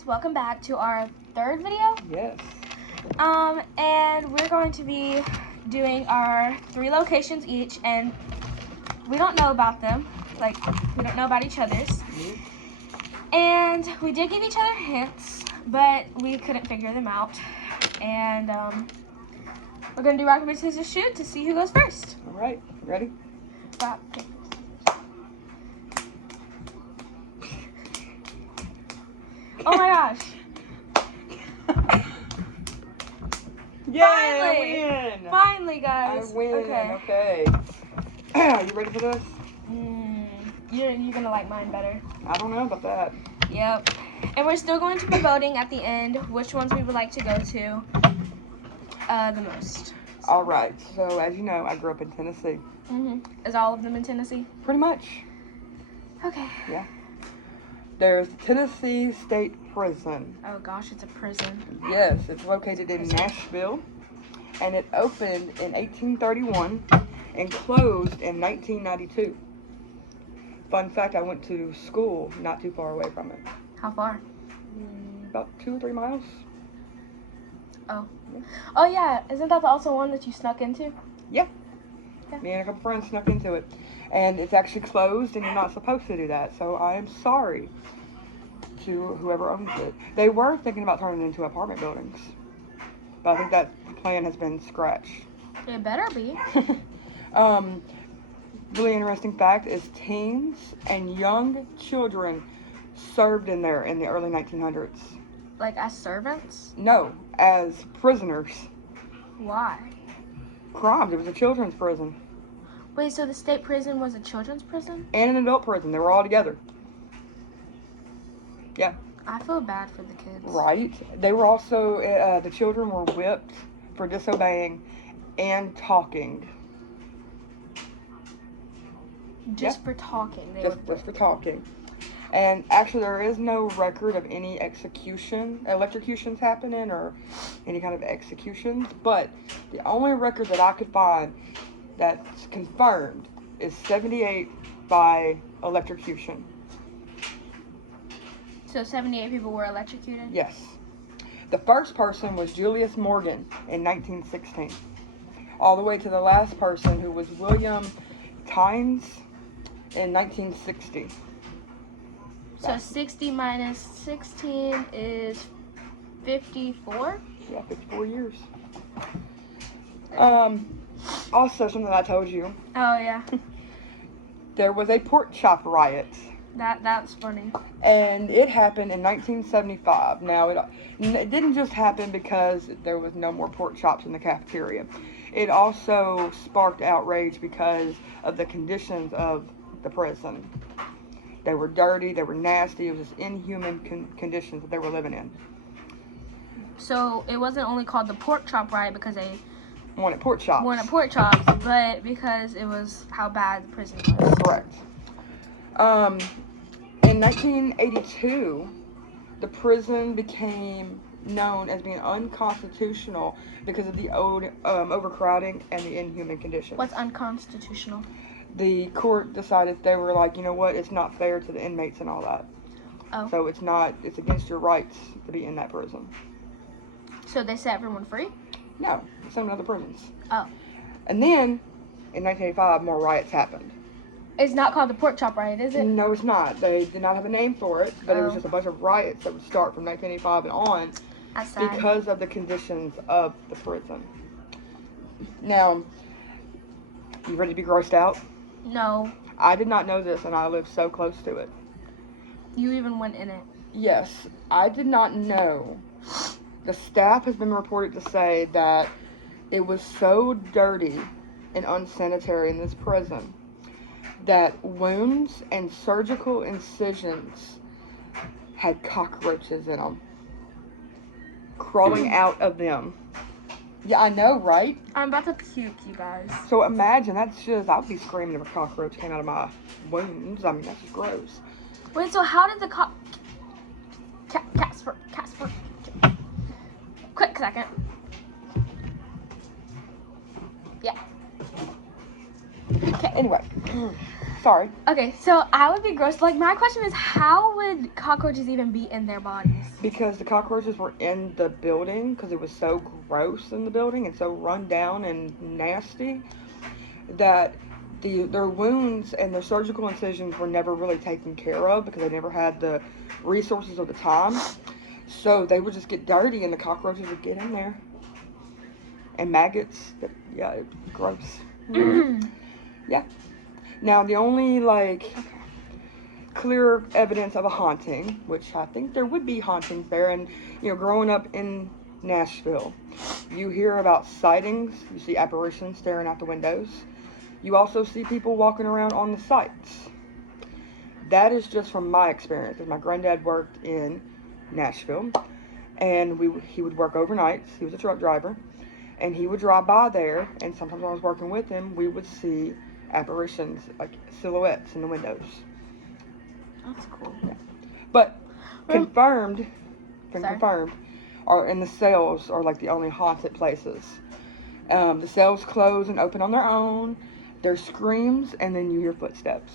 guys, welcome back to our third video. Yes. And we're going to be doing our 3 locations each, and we don't know about them. Like, we don't know about each other's. Mm-hmm. And we did give each other hints, but we couldn't figure them out. And we're gonna do rock, paper, scissors, shoot to see who goes first. All right, ready? Rock, paper, oh my gosh. Yay, Finally! I win! Finally, guys. I win, okay. Are you ready for this? You're gonna like mine better. I don't know about that. Yep. And we're still going to be voting at the end which ones we would like to go to the most. So. All right, so as you know, I grew up in Tennessee. Is all of them in Tennessee? Pretty much. Okay. Yeah. There's Tennessee State Prison. Oh gosh, it's a prison. Yes, it's located in Nashville, and it opened in 1831 and closed in 1992. Fun fact, I went to school not too far away from it. How far? About 2 or 3 miles. Oh. Yeah. Oh yeah, isn't that also one that you snuck into? Yeah. Yeah. Me and a couple friends snuck into it. And it's actually closed, and you're not supposed to do that. So I am sorry to whoever owns it. They were thinking about turning it into apartment buildings. But I think that plan has been scratched. It better be. Really interesting fact is teens and young children served in there in the early 1900s. Like as servants? No, as prisoners. Why? Crimes. It was a children's prison. Wait, so the state prison was a children's prison? And an adult prison. They were all together. Yeah. I feel bad for the kids. Right. They were also, the children were whipped for disobeying and talking. Just for talking. Just for talking. And actually, there is no record of any electrocutions happening or any kind of executions. But the only record that I could find that's confirmed is 78 by electrocution. So 78 people were electrocuted? Yes. The first person was Julius Morgan in 1916. All the way to the last person, who was William Tynes in 1960. So 60 minus 16 is 54? Yeah, 54 years. Also, something I told you. Oh, yeah. There was a pork chop riot. That's funny. And it happened in 1975. Now, it didn't just happen because there was no more pork chops in the cafeteria. It also sparked outrage because of the conditions of the prison. They were dirty, they were nasty, it was just inhuman conditions that they were living in. So it wasn't only called the pork chop riot because they wanted pork chops, but because it was how bad the prison was. Correct. In 1982, the prison became known as being unconstitutional because of the overcrowding and the inhuman conditions. What's unconstitutional? The court decided, they were like, you know what, it's not fair to the inmates and all that. Oh. So it's against your rights to be in that prison. So they set everyone free? No, some other prisons. Oh. And then, in 1985, more riots happened. It's not called the pork chop riot, is it? No, it's not. They did not have a name for it, but it was Oh. just a bunch of riots that would start from 1985 and on. That's sad. Because of the conditions of the prison. Now, you ready to be grossed out? No. I did not know this, and I lived so close to it. You even went in it. Yes, I did not know. The staff has been reported to say that it was so dirty and unsanitary in this prison that wounds and surgical incisions had cockroaches in them, crawling out of them. Yeah, I know, right? I'm about to puke, you guys. So imagine, I would be screaming if a cockroach came out of my wounds. I mean, that's just gross. Wait, so how did the Casper, quick second. Yeah. Okay, anyway. Sorry. Okay, so I would be gross. Like, my question is, how would cockroaches even be in their bodies? Because the cockroaches were in the building, because it was so gross in the building and so run down and nasty that their wounds and their surgical incisions were never really taken care of because they never had the resources of the time. So they would just get dirty and the cockroaches would get in there. And maggots. Yeah, it's gross. Yeah. Now, the only, like, clear evidence of a haunting, which I think there would be hauntings there, and, you know, growing up in Nashville, you hear about sightings, you see apparitions staring out the windows. You also see people walking around on the sites. That is just from my experience, because my granddad worked in Nashville, and he would work overnights. He was a truck driver, and he would drive by there, and sometimes when I was working with him, we would see apparitions, like silhouettes in the windows. That's cool. Yeah. But confirmed, are in the cells are like the only haunted places. The cells close and open on their own. There's screams, and then you hear footsteps.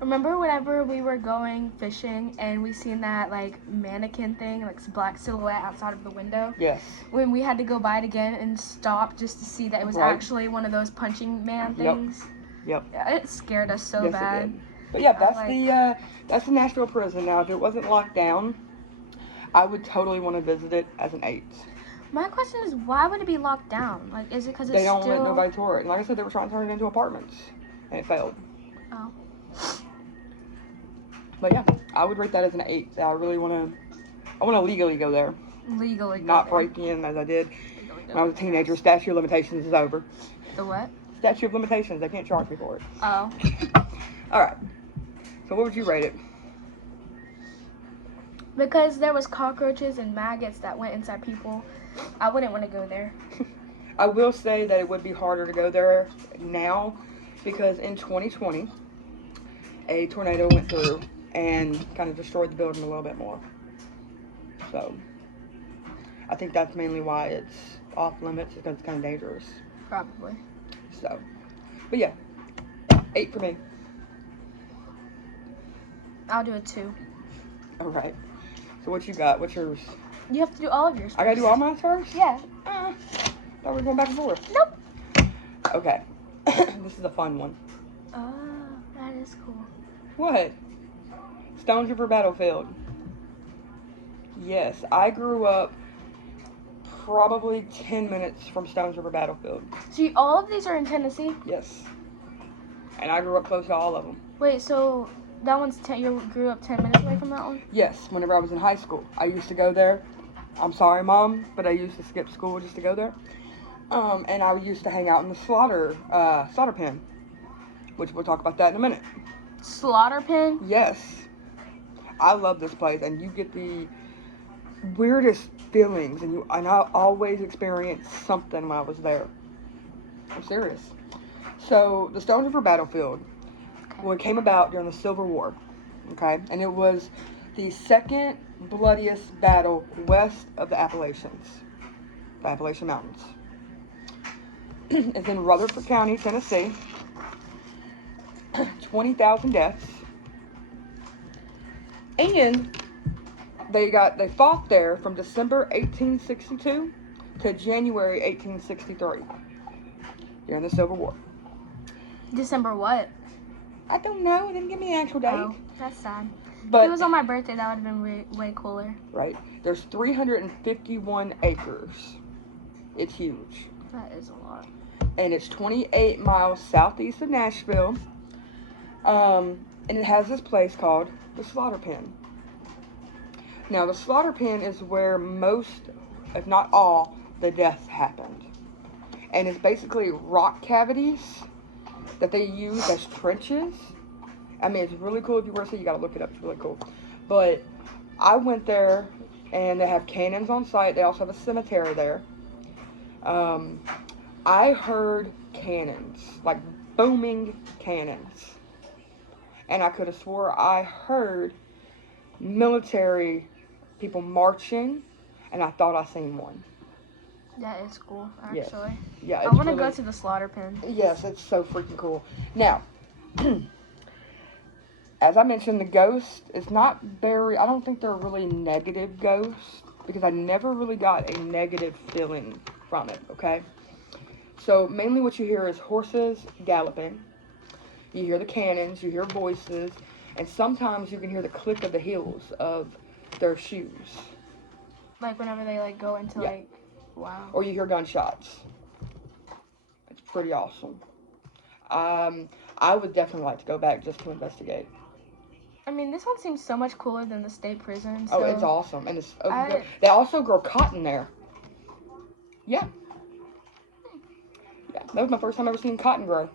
Remember whenever we were going fishing and we seen that like mannequin thing, like black silhouette outside of the window? Yes. When we had to go by it again and stop just to see that it was actually one of those punching man things. Yep. Yeah, it scared us so bad. It did. But yeah, that's the Nashville prison. Now, if it wasn't locked down, I would totally want to visit it as an 8. My question is, why would it be locked down? Like, is it because it's They don't let nobody tour it. And like I said, they were trying to turn it into apartments, and it failed. Oh. But yeah, I would rate that as an 8. I really want to legally go there. Legally go Not there. break in as I did when I was a teenager. Statute of limitations is over. The what? Statute of limitations. They can't charge me for it. Oh. All right. So what would you rate it? Because there was cockroaches and maggots that went inside people, I wouldn't want to go there. I will say that it would be harder to go there now because in 2020, a tornado went through and kind of destroyed the building a little bit more. So I think that's mainly why it's off limits, because it's kind of dangerous. Probably. So, but yeah, 8 for me. I'll do a 2. All right. So what you got? What's yours? You have to do all of yours first. I gotta do all mine first? Yeah. Thought we were going back and forth. Nope. Okay. This is a fun one. Oh, that is cool. What? Stones River Battlefield. Yes, I grew up probably 10 minutes from Stones River Battlefield. So all of these are in Tennessee? Yes. And I grew up close to all of them. Wait, so that one's you grew up 10 minutes away from that one? Yes, whenever I was in high school. I used to go there. I'm sorry, Mom, but I used to skip school just to go there. And I used to hang out in the slaughter pen, which we'll talk about that in a minute. Slaughter pen? Yes. I love this place, and you get the weirdest feelings, and I always experienced something when I was there. I'm serious. So, the Stones River Battlefield, well, it came about during the Civil War, okay? And it was the second bloodiest battle west of the Appalachian Mountains. It's in Rutherford County, Tennessee. 20,000 deaths. And they fought there from December 1862 to January 1863 during the Civil War. December what? I don't know. It didn't give me an actual date. Oh, that's sad. But if it was on my birthday, that would have been way cooler. Right. There's 351 acres. It's huge. That is a lot. And it's 28 miles southeast of Nashville. And it has this place called the Slaughter Pen. Now, the Slaughter Pen is where most, if not all, the deaths happened. And it's basically rock cavities that they use as trenches. I mean, it's really cool. If you were to see, you gotta look it up. It's really cool. But I went there, and they have cannons on site. They also have a cemetery there. I heard cannons, like booming cannons. And I could have swore I heard military people marching, and I thought I seen one. That is cool, Yes. actually. Yeah, I want to go to the Slaughter Pen. Yes, it's so freaking cool. Now, as I mentioned, the ghost is not very, I don't think they're really negative ghosts because I never really got a negative feeling from it, okay? So mainly what you hear is horses galloping. You hear the cannons, you hear voices, and sometimes you can hear the click of the heels of their shoes. Like whenever they like go into Yeah. like, wow. Or you hear gunshots. It's pretty awesome. I would definitely like to go back just to investigate. I mean, this one seems so much cooler than the state prison. Oh, So it's awesome. And it's they also grow cotton there. Yeah. Yeah, that was my first time ever seeing cotton grow.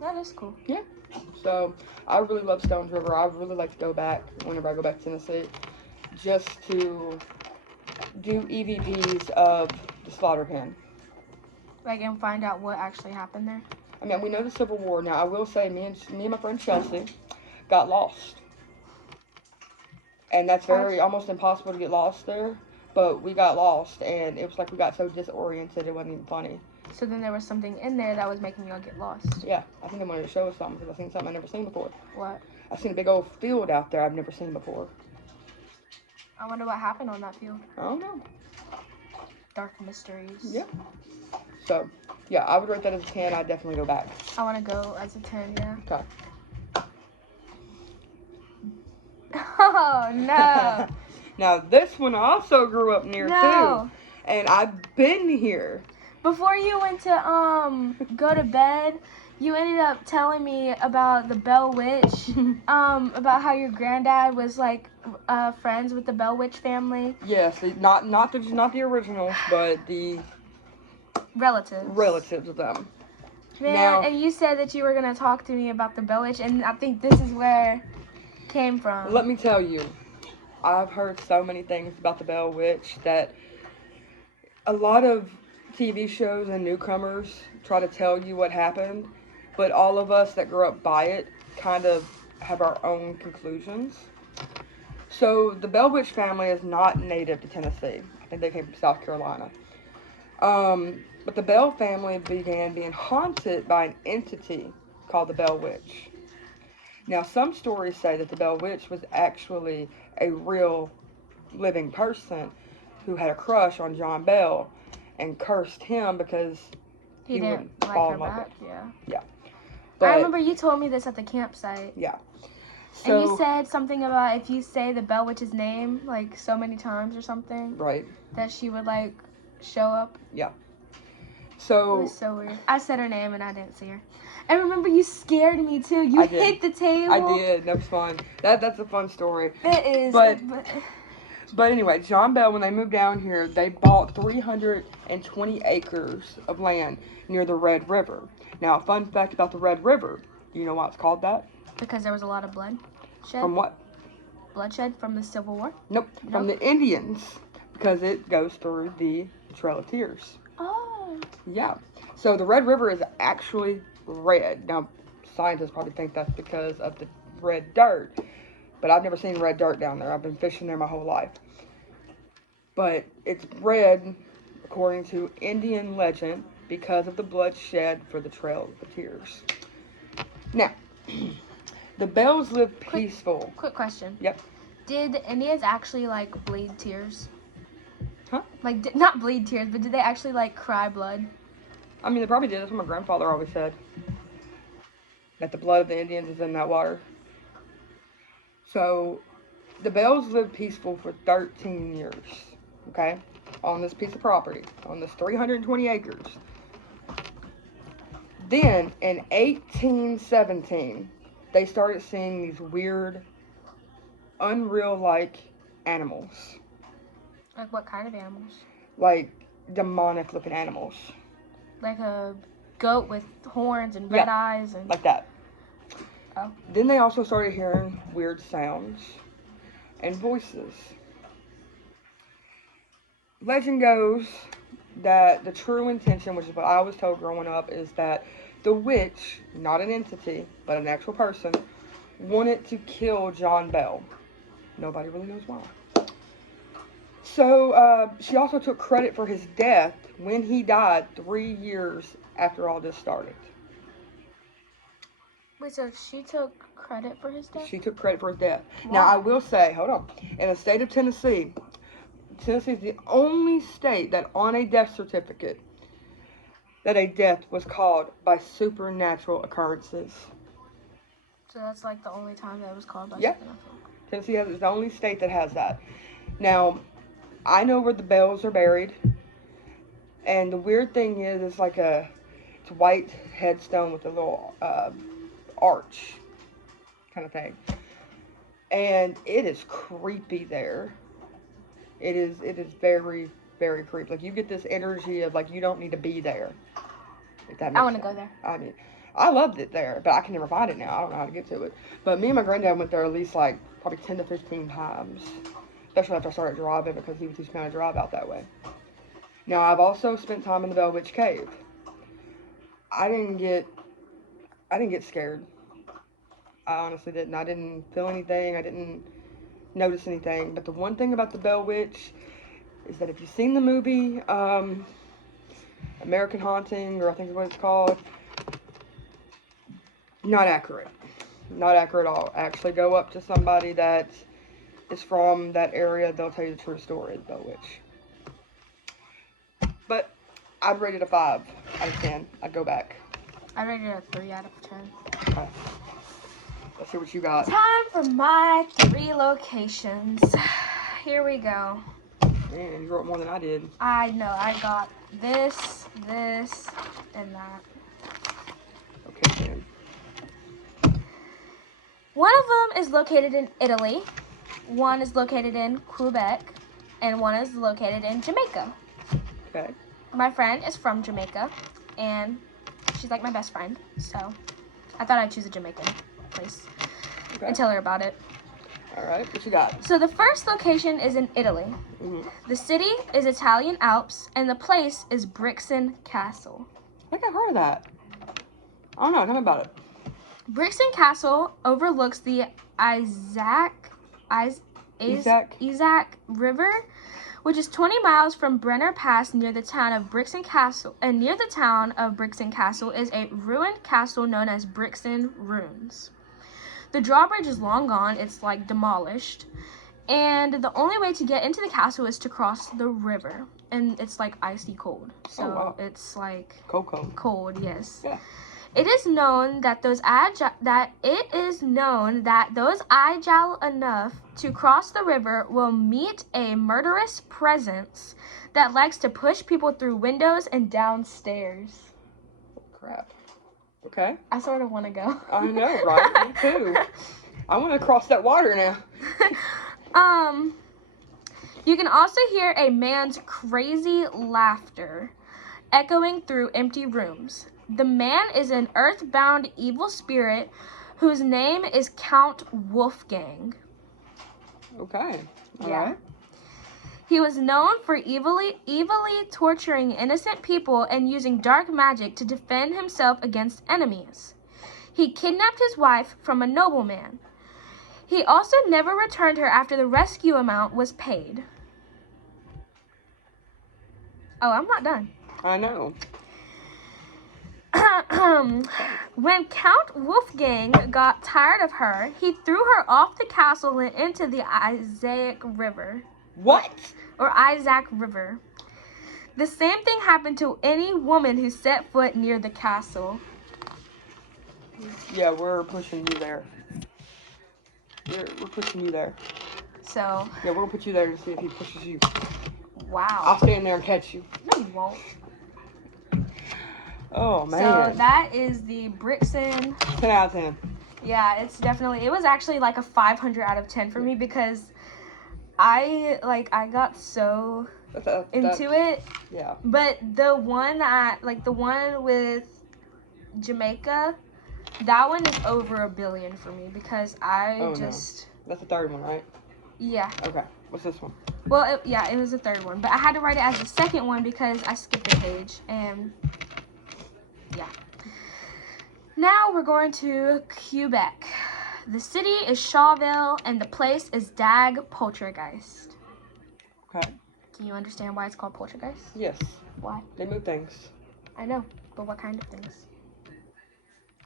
That is cool. Yeah. So, I really love Stones River. I would really like to go back whenever I go back to Tennessee. Just to do EVPs of the slaughter pen. Like, and find out what actually happened there. I mean, we know the Civil War. Now, I will say, me and my friend Chelsea got lost. And that's almost impossible to get lost there. But we got lost, and it was like we got so disoriented, it wasn't even funny. So then there was something in there that was making y'all get lost. Yeah, I think they wanted to show us something because I seen something I've never seen before. What? I seen a big old field out there I've never seen before. I wonder what happened on that field. I don't know. Dark mysteries. Yeah. So, yeah, I would rate that as a 10. I'd definitely go back. I want to go as a 10, yeah. Okay. Oh, no. Now, this one also grew up near, too. And I've been here. Before you went to go to bed, you ended up telling me about the Bell Witch, about how your granddad was like friends with the Bell Witch family. Yes, not the originals, but the relatives of them. Man, now, and you said that you were gonna talk to me about the Bell Witch, and I think this is where it came from. Let me tell you, I've heard so many things about the Bell Witch that a lot of TV shows and newcomers try to tell you what happened, but all of us that grew up by it kind of have our own conclusions. So the Bell Witch family is not native to Tennessee. I think they came from South Carolina. But the Bell family began being haunted by an entity called the Bell Witch. Now, some stories say that the Bell Witch was actually a real living person who had a crush on John Bell and cursed him because he didn't would fall in love back. with him. Yeah. Yeah. But, I remember you told me this at the campsite. Yeah. So, and you said something about if you say the Bell Witch's name like so many times or something. Right. That she would like show up. Yeah. So. It was so weird. I said her name and I didn't see her. And remember, you scared me too. You hit the table. I did. That was fun. That's a fun story. It is. But anyway, John Bell, when they moved down here, they bought 320 acres of land near the Red River. Now, a fun fact about the Red River. Do you know why it's called that? Because there was a lot of blood shed. From what? Bloodshed from the Civil War? Nope. From the Indians. Because it goes through the Trail of Tears. Oh. Yeah. So the Red River is actually red. Now, scientists probably think that's because of the red dirt. But I've never seen red dirt down there. I've been fishing there my whole life. But it's red, according to Indian legend, because of the blood shed for the Trail of Tears. Now, the Bells lived peaceful. Quick question. Yep. Did the Indians actually, like, bleed tears? Huh? Like, not bleed tears, but did they actually, like, cry blood? I mean, they probably did. That's what my grandfather always said. That the blood of the Indians is in that water. So, the Bells lived peaceful for 13 years, okay, on this piece of property, on this 320 acres. Then, in 1817, they started seeing these weird, unreal-like animals. Like, what kind of animals? Like, demonic-looking animals. Like a goat with horns and red eyes and... like that. Oh. Then they also started hearing weird sounds and voices. Legend goes that the true intention, which is what I was told growing up, is that the witch, not an entity, but an actual person, wanted to kill John Bell. Nobody really knows why. So, she also took credit for his death when he died 3 years after all this started. Wait, so she took credit for his death? She took credit for his death. Why? Now, I will say, hold on. In the state of Tennessee, Tennessee is the only state that on a death certificate that a death was caused by supernatural occurrences. So that's like the only time that it was called by Yep. supernatural. Tennessee is the only state that has that. Now, I know where the Bells are buried, and the weird thing is, it's like it's white headstone with a little arch kind of thing, and it is creepy there. It is very, very creepy. Like, you get this energy of like you don't need to be there. If that makes I want to sense. go there. I mean, I loved it there, but I can never find it now. I don't know how to get to it. But me and my granddad went there at least like probably 10 to 15 times, especially after I started driving because he was teaching me how to drive out that way. Now, I've also spent time in the Bell Witch Cave. I didn't get scared. I honestly didn't. I didn't feel anything. I didn't notice anything. But the one thing about the Bell Witch is that if you've seen the movie American Haunting, or I think is what it's called, not accurate. Not accurate at all. Actually, go up to somebody that is from that area. They'll tell you the true story of the Bell Witch. But I'd rate it a 5 out of 10. I'd go back. I rated it a 3 out of 10. Okay. Let's see what you got. Time for my 3 locations. Here we go. Man, you wrote more than I did. I know. I got this, and that. Okay, then. One of them is located in Italy, one is located in Quebec, and one is located in Jamaica. Okay. My friend is from Jamaica, and she's like my best friend, so I thought I'd choose a Jamaican place and tell her about it. All right, what you got? So the first location is in Italy. Mm-hmm. The city is Italian Alps, and the place is Brixen Castle. I think I've heard of that. I don't know. Tell me about it. Brixen Castle overlooks the Isaac River, which is 20 miles from Brenner Pass near the town of Brixen Castle. And near the town of Brixen Castle is a ruined castle known as Brixen Ruins. The drawbridge is long gone. It's like demolished. And the only way to get into the castle is to cross the river. And it's like icy cold. So it's like cold, yes. Yeah. It is known that those agile enough to cross the river will meet a murderous presence that likes to push people through windows and downstairs. Crap. Okay. I sort of want to go. I know, right? Me too. I want to cross that water now. You can also hear a man's crazy laughter echoing through empty rooms. The man is an earthbound evil spirit whose name is Count Wolfgang. Okay. All Yeah. right. He was known for evilly torturing innocent people and using dark magic to defend himself against enemies. He kidnapped his wife from a nobleman. He also never returned her after the rescue amount was paid. Oh, I'm not done. I know. When Count Wolfgang got tired of her, he threw her off the castle and into the Isaac River. What? Or Isaac River. The same thing happened to any woman who set foot near the castle. Yeah, we're pushing you there. We're pushing you there. So. Yeah, we're gonna put you there to see if he pushes you. Wow. I'll stand there and catch you. No, you won't. Oh, man. So that is the Brixen. 10 out of 10. Yeah, it was actually like a 500 out of 10 for me because I got so into it. Yeah. But the one with Jamaica, that one is over 1 billion for me because No. That's the third one, right? Yeah. Okay. What's this one? Well, it was the third one, but I had to write it as the second one because I skipped a page, and yeah. Now we're going to Quebec. The city is Shawville, and the place is Dag Poltergeist. Okay. Can you understand why it's called Poltergeist? Yes. Why? They move things. I know, but what kind of things?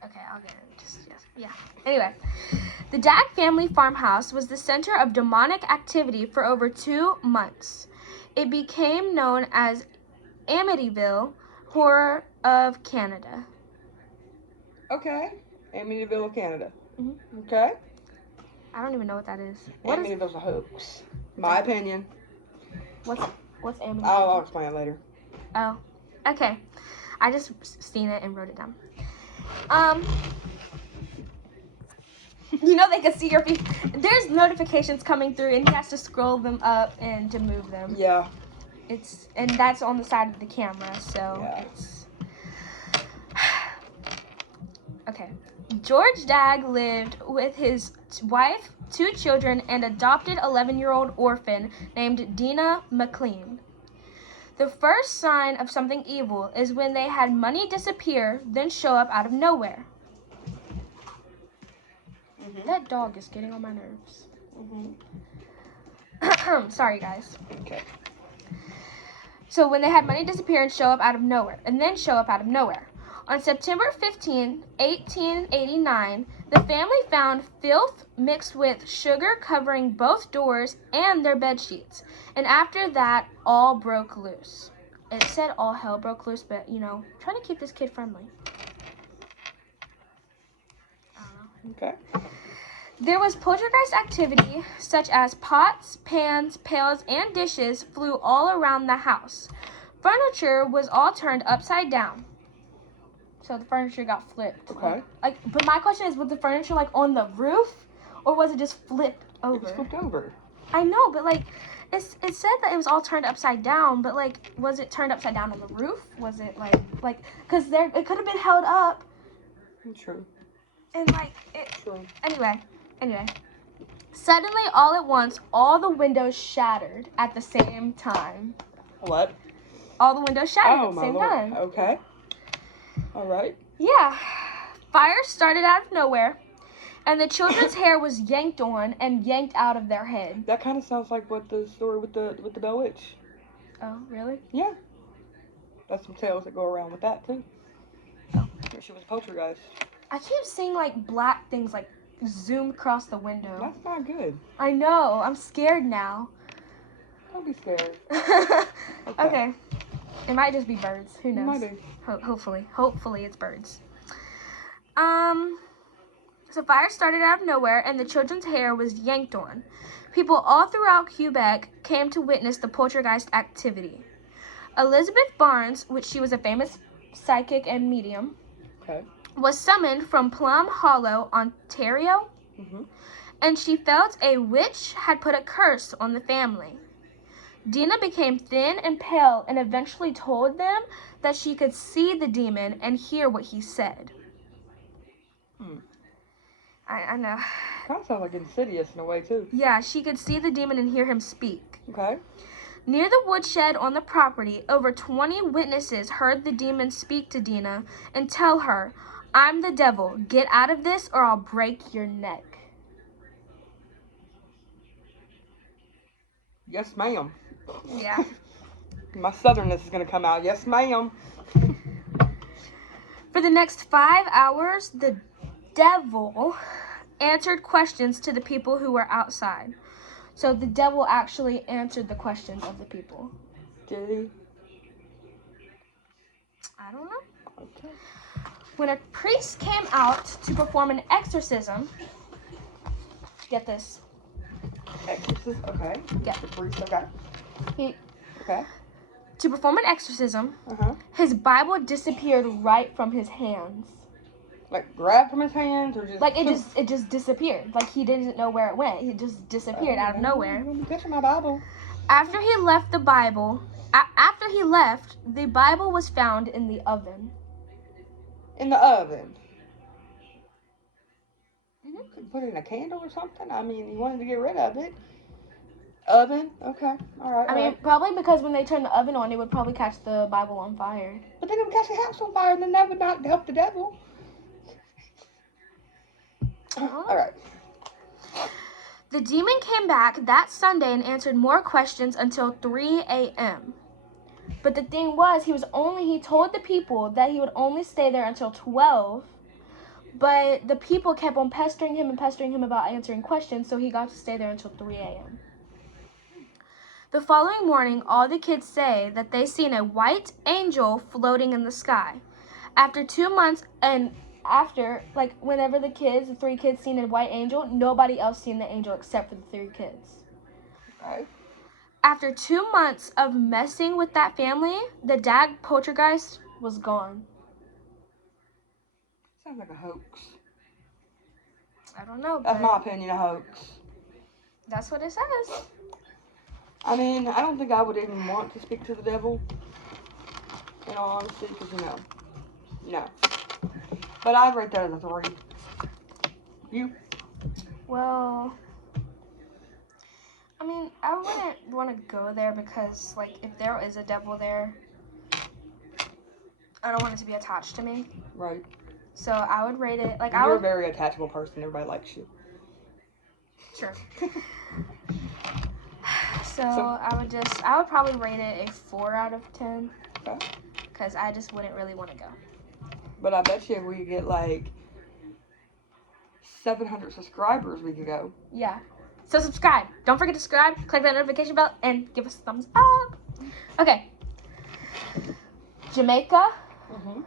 Okay, I'll get it. Just yes. Yeah. Anyway, the Dag family farmhouse was the center of demonic activity for over 2 months. It became known as Amityville Horror of Canada. Okay. Amityville, Canada. Mm-hmm. Okay. I don't even know what that is. Amityville's a hoax. My opinion. What's Amityville? I'll explain it later. Oh, okay. I just seen it and wrote it down. You know they can see your feet. There's notifications coming through, and he has to scroll them up and to move them. Yeah. And that's on the side of the camera, so yeah. it's okay. George Dag lived with his wife, 2 children, and adopted 11-year-old orphan named Dina McLean. The first sign of something evil is when they had money disappear, then show up out of nowhere. Mm-hmm. That dog is getting on my nerves. Mm-hmm. Sorry, guys. Okay. So when they had money disappear and show up out of nowhere, and then show up out of nowhere. On September 15, 1889, the family found filth mixed with sugar covering both doors and their bed sheets. And after that, all broke loose. It said all hell broke loose, but, trying to keep this kid friendly. I don't know. Okay. There was poltergeist activity, such as pots, pans, pails, and dishes flew all around the house. Furniture was all turned upside down. So the furniture got flipped. Okay. But my question is, was the furniture on the roof, or was it just flipped over? It was flipped over. I know, but it said that it was all turned upside down, but was it turned upside down on the roof? Was it because it could have been held up. True. And True. Anyway. Suddenly, all at once, all the windows shattered at the same time. What? All the windows shattered at the same time. Okay. All right. Yeah. Fire started out of nowhere, and the children's hair was yanked on and yanked out of their head. That kind of sounds like what the story with the Bell Witch. Oh, really? Yeah. That's some tales that go around with that too. Oh. She was a poltergeist. I keep seeing black things zoom across the window. That's not good. I know. I'm scared now. Don't be scared. Okay. It might just be birds. Who knows? It might be. Hopefully it's birds. So fire started out of nowhere, and the children's hair was yanked on. People all throughout Quebec came to witness the poltergeist activity. Elizabeth Barnes, which she was a famous psychic and medium, was summoned from Plum Hollow, Ontario, and she felt a witch had put a curse on the family. Dina became thin and pale and eventually told them that she could see the demon and hear what he said. I know. Kind of sounds like Insidious in a way, too. Yeah, she could see the demon and hear him speak. Okay. Near the woodshed on the property, over 20 witnesses heard the demon speak to Dina and tell her, "I'm the devil. Get out of this or I'll break your neck." Yes, ma'am. Yeah. My southernness is going to come out. Yes, ma'am. For the next 5 hours, the devil answered questions to the people who were outside. So the devil actually answered the questions of the people. Did he? I don't know. Okay. When a priest came out to perform an exorcism, get this. Exorcism? Okay. Yeah. The priest, okay. Okay. To perform an exorcism, his Bible disappeared right from his hands. Grabbed from his hands or just... it just disappeared. He didn't know where it went. It just disappeared out of nowhere. I'm going to be touching my Bible. After he left, the Bible was found in the oven. In the oven? Put it in a candle or something? I mean, he wanted to get rid of it. Oven? Okay. All right. I mean, probably because when they turned the oven on, it would probably catch the Bible on fire. But then it would catch the house on fire, and then that would not help the devil. All right. The demon came back that Sunday and answered more questions until 3 a.m. But the thing was, he told the people that he would only stay there until 12. But the people kept on pestering him about answering questions, so he got to stay there until 3 a.m. The following morning, all the kids say that they seen a white angel floating in the sky. After 2 months, and after, like, whenever the 3 kids seen a white angel, nobody else seen the angel except for the 3 kids. Okay. After 2 months of messing with that family, the dad poltergeist was gone. Sounds like a hoax. I don't know, That's but my opinion, a hoax. that's what it says. I mean, I don't think I would even want to speak to the devil, in all honesty, because, no. But I'd rate that as a 3. You? Well, I mean, I wouldn't want to go there because, like, if there is a devil there, I don't want it to be attached to me. Right. So I would rate it, like, You're a very attachable person. Everybody likes you. Sure. So I would probably rate it a 4 out of 10. Okay. Because I just wouldn't really want to go. But I bet you if we get, like, 700 subscribers, we could go. Yeah. So subscribe. Don't forget to subscribe, click that notification bell, and give us a thumbs up. Okay. Jamaica. Mm-hmm.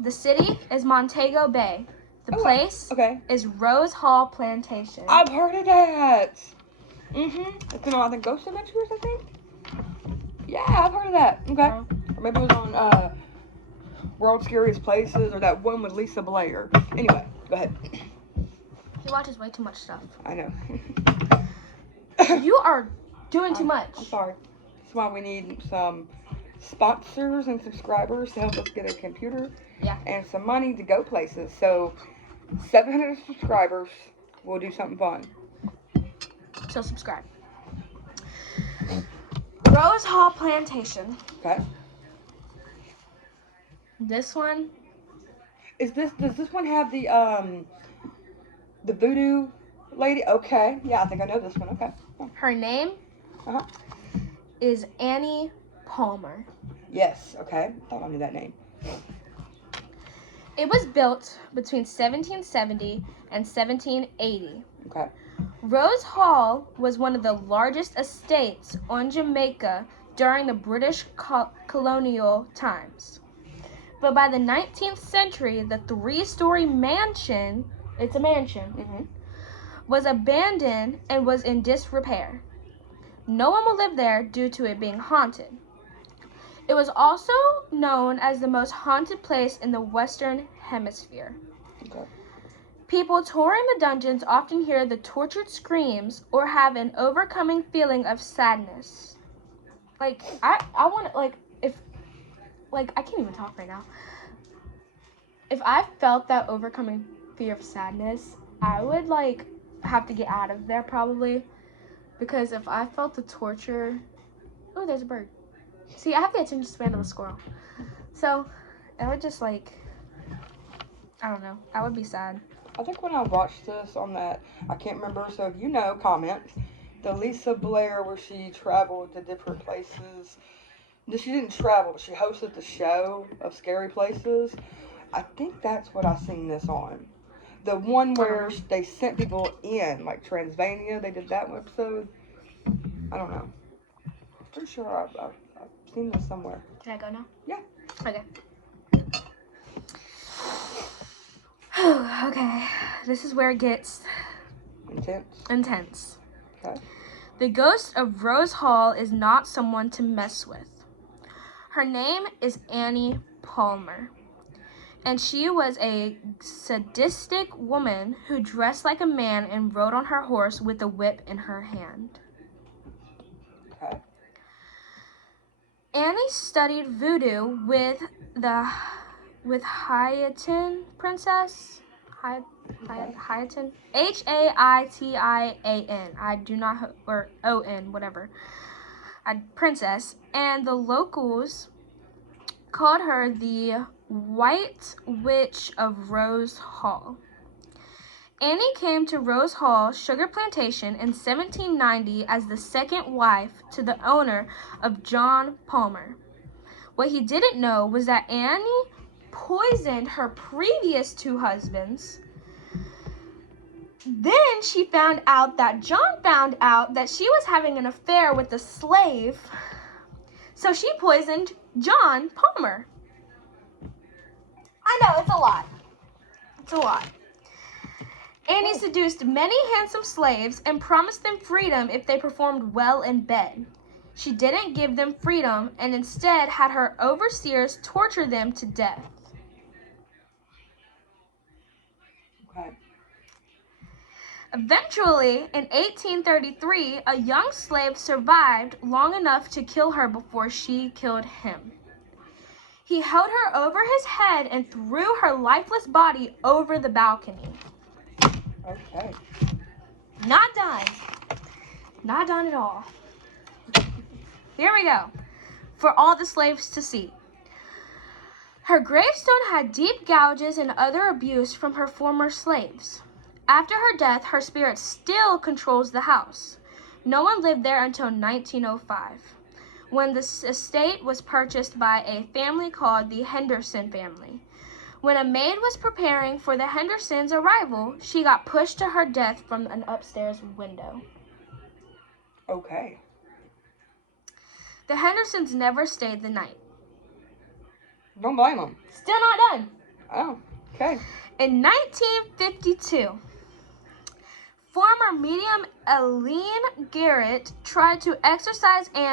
The city is Montego Bay. The place is Rose Hall Plantation. I've heard of that. Mm-hmm. It's been on, I think, Ghost Adventures, I think. Yeah, I've heard of that. Okay. Or maybe it was on World's Scariest Places, or that one with Lisa Blair. Anyway, go ahead. He watches way too much stuff. I know. You are doing too much. I'm sorry. That's why we need some sponsors and subscribers to help us get a computer and some money to go places. So 700 subscribers, we'll do something fun. So subscribe. Rose Hall Plantation. Okay. This one. Does this one have the voodoo lady? Okay. Yeah, I think I know this one. Okay. Oh. Her name is Annie Palmer. Yes. Okay. Thought I knew that name. It was built between 1770 and 1780. Okay. Rose Hall was one of the largest estates on Jamaica during the British colonial times. But by the 19th century, the 3-story mansion, it's a mansion, was abandoned and was in disrepair. No one would live there due to it being haunted. It was also known as the most haunted place in the Western Hemisphere. Okay. People touring the dungeons often hear the tortured screams or have an overcoming feeling of sadness. Like, I want to, I can't even talk right now. If I felt that overcoming fear of sadness, I would, have to get out of there probably. Because if I felt the torture... Oh, there's a bird. See, I have the attention span of a squirrel. So, I would just, I don't know. I would be sad. I think when I watched this on that, I can't remember, so if you know, comment. The Lisa Blair where she traveled to different places. She didn't travel, but she hosted the show of scary places. I think that's what I seen this on. The one where they sent people in, like Transylvania, they did that one episode. I don't know. I'm pretty sure I've seen this somewhere. Can I go now? Yeah. Okay. Okay. This is where it gets intense. Okay. The ghost of Rose Hall is not someone to mess with. Her name is Annie Palmer. And she was a sadistic woman who dressed like a man and rode on her horse with a whip in her hand. Okay. Annie studied voodoo with Haitin princess. Haitin. Haitin. I do not, or O-N, whatever. Princess. And the locals called her the White Witch of Rose Hall. Annie came to Rose Hall Sugar Plantation in 1790 as the second wife to the owner of John Palmer. What he didn't know was that Annie poisoned her previous 2 husbands. Then she found out that John found out that she was having an affair with a slave. So she poisoned John Palmer. I know, it's a lot. It's a lot. Annie seduced many handsome slaves and promised them freedom if they performed well in bed. She didn't give them freedom and instead had her overseers torture them to death. Okay. Eventually, in 1833, a young slave survived long enough to kill her before she killed him. He held her over his head and threw her lifeless body over the balcony. Okay. Not done. Not done at all. Here we go. For all the slaves to see. Her gravestone had deep gouges and other abuse from her former slaves. After her death, her spirit still controls the house. No one lived there until 1905, when the estate was purchased by a family called the Henderson family. When a maid was preparing for the Hendersons' arrival, she got pushed to her death from an upstairs window. Okay. The Hendersons never stayed the night. Don't blame them. Still not done. Oh, okay. In 1952, former medium Eileen Garrett tried to exorcise Anne